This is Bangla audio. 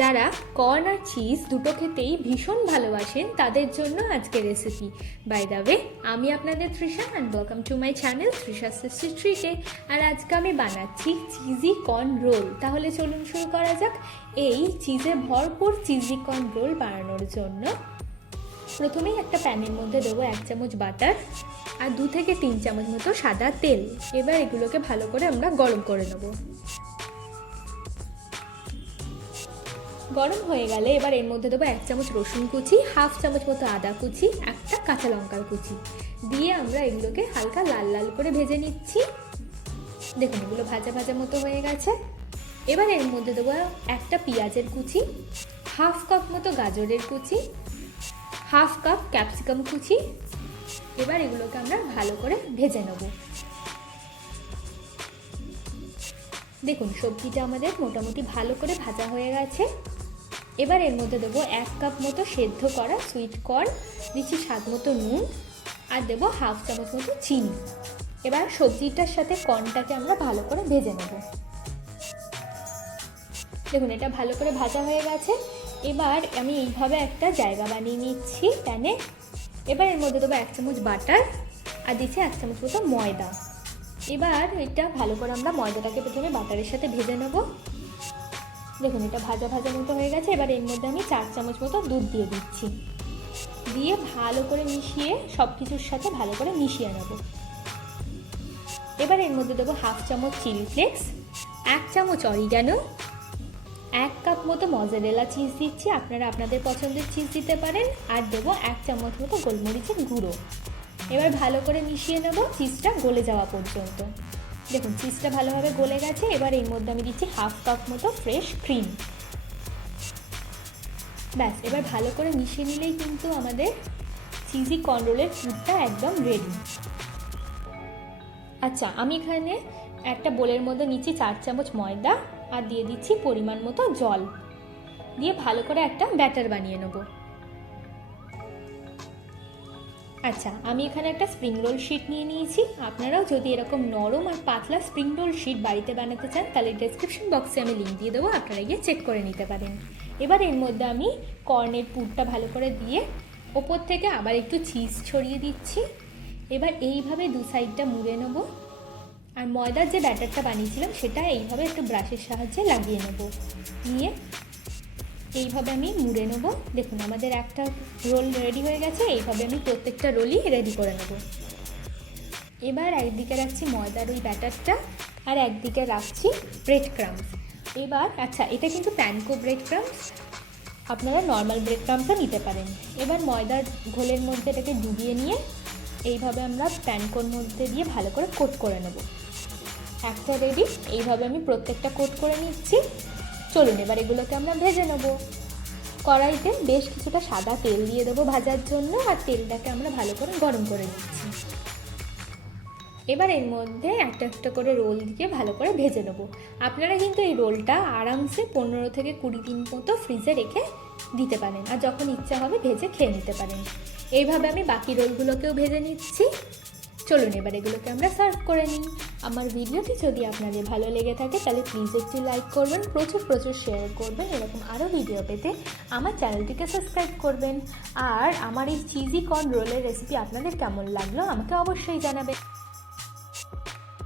যারা কর্ন আর চিজ দুটো খেতেই ভীষণ ভালোবাসেন তাদের জন্য আজকের রেসিপি। বাই দ্য ওয়ে, আমি আপনাদের Trisha and welcome to my channel Trisha sister ট্রিটে। আর আজকে আমি বানাচ্ছি চিজি কর্ন রোল। তাহলে চলুন শুরু করা যাক। এই চিজে ভরপুর চিজি কর্ন রোল বানানোর জন্য প্রথমেই একটা প্যানের মধ্যে দেবো 1 চামচ বাটার আর 2 থেকে 3 চামচ মতো সাদা তেল। এবার এগুলোকে ভালো করে আমরা গরম করে নেব। গরম হয়ে গেলে এবার এর মধ্যে দেবো 1 চামচ রসুন কুচি, 1/2 চামচ মতো আদা কুচি, একটা কাঁচা লঙ্কার কুচি দিয়ে আমরা এগুলোকে হালকা লাল লাল করে ভেজে নিচ্ছি। দেখুন এগুলো ভাজা ভাজা মতো হয়ে গেছে। এবার এর মধ্যে দেবো একটা পেঁয়াজের কুচি, 1/2 কাপ মতো গাজরের কুচি, 1/2 কাপ ক্যাপসিকাম কুচি। এবার এগুলোকে আমরা ভালো করে ভেজে নেব। দেখুন সবজিটা আমাদের মোটামুটি ভালো করে ভাজা হয়ে গেছে। এবার এর মধ্যে দেবো 1 কাপ মতো সেদ্ধ করা সুইট কর্ন, দিচ্ছি স্বাদ মতো নুন আর দেবো 1/2 চামচ মতো চিনি। এবার সবজিটার সাথে কর্নটাকে আমরা ভালো করে ভেজে নেব। দেখুন এটা ভালো করে ভাজা হয়ে গেছে। এবার আমি এইভাবে একটা জায়গা বানিয়ে নিচ্ছি প্যানে। এবার এর মধ্যে দেবো 1 চামচ বাটার আর দিচ্ছি 1 চামচ মতো ময়দা। এবার এটা ভালো করে আমরা ময়দাটাকে প্রথমে বাটারের সাথে ভেজে নেব। দেখুন এটা ভাজা ভাজা মতো হয়ে গেছে। এবার এর মধ্যে আমি 4 চামচ মতো দুধ দিয়ে দিচ্ছি, দিয়ে ভালো করে মিশিয়ে সব কিছুর সাথে ভালো করে মিশিয়ে নেব। এবার এর মধ্যে দেবো 1/2 চামচ চিলি ফ্লেক্স, 1 চামচ অরিগানো, 1 কাপ মতো মজারেলা চিজ দিচ্ছি, আপনারা আপনাদের পছন্দের চিজ দিতে পারেন, আর দেবো 1 চামচ মতো গোলমরিচের গুঁড়ো। এবার ভালো করে মিশিয়ে নেব চিজটা গলে যাওয়া পর্যন্ত। দেখুন চিজটা ভালোভাবে গলে গেছে। এবার এর মধ্যে আমি দিচ্ছি 1/2 কাপ মতো ফ্রেশ ক্রিম। ব্যাস এবার ভালো করে মিশিয়ে নিলেই কিন্তু আমাদের চিজি কর্ন রোলের পুরটা একদম রেডি। আচ্ছা, আমি এখানে একটা বোলের মধ্যে নিচ্ছি 4 চামচ ময়দা আর দিয়ে দিচ্ছি পরিমাণ মতো জল, দিয়ে ভালো করে একটা ব্যাটার বানিয়ে নেব। আচ্ছা, আমি এখানে একটা স্প্রিং রোল শিট নিয়ে নিয়েছি। আপনারাও যদি এরকম নরম আর পাতলা স্প্রিং রোল শিট বাড়িতে বানাতে চান তাহলে ডেসক্রিপশন বক্সে আমি লিঙ্ক দিয়ে দেবো, আপনারা গিয়ে চেক করে নিতে পারেন। এবার এর মধ্যে আমি কর্নের পুরটা ভালো করে দিয়ে ওপর থেকে আবার একটু চিজ ছড়িয়ে দিচ্ছি। এবার এইভাবে দু সাইডটা মুড়ে নেব আর ময়দার যে ব্যাটারটা বানিয়েছিলাম সেটা এইভাবে একটু ব্রাশের সাহায্যে লাগিয়ে নেব। নিয়ে এইভাবে আমি মুড়ে নেব। দেখুন আমাদের একটা রোল রেডি হয়ে গেছে। এইভাবে আমি প্রত্যেকটা রোলই রেডি করে নেব। এবার একদিকে রাখছি ময়দার ওই ব্যাটারটা আর একদিকে রাখছি ব্রেড ক্রাম্বস। এবার আচ্ছা, এটা কিন্তু প্যানকো ব্রেড ক্রাম্বস, আপনারা নর্মাল ব্রেড ক্রাম্বসও নিতে পারেন। এবার ময়দার ঘোলের মধ্যে এটাকে ডুবিয়ে নিয়ে এইভাবে আমরা প্যানকোর মধ্যে দিয়ে ভালো করে কোট করে নেব। একটা রেডি। এইভাবে আমি প্রত্যেকটা কোট করে নিচ্ছি। চলুন এবার এগুলোকে আমরা ভেজে নেব। কড়াইতে বেশ কিছুটা সাদা তেল দিয়ে দেবো ভাজার জন্য, আর তেলটাকে আমরা ভালো করে গরম করে নিচ্ছি। এবার এর মধ্যে একটা একটা করে রোল দিয়ে ভালো করে ভেজে নেব। আপনারা কিন্তু এই রোলটা আরামসে 15 থেকে 20 দিন মতো ফ্রিজে রেখে দিতে পারেন, আর যখন ইচ্ছা হবে ভেজে খেয়ে নিতে পারেন। এইভাবে আমি বাকি রোলগুলোকেও ভেজে নিচ্ছি। চলুন এবার এগুলোকে আমরা সার্ভ করে নিই। আমার ভিডিওটি যদি আপনাদের ভালো লেগে থাকে তাহলে প্লিজ একটু লাইক করবেন, প্রচুর প্রচুর শেয়ার করবেন। এরকম আরও ভিডিও পেতে আমার চ্যানেলটিকে সাবস্ক্রাইব করবেন। আর আমার এই চিজি কর্ন রোলের রেসিপি আপনাদের কেমন লাগলো আমাকে অবশ্যই জানাবেন।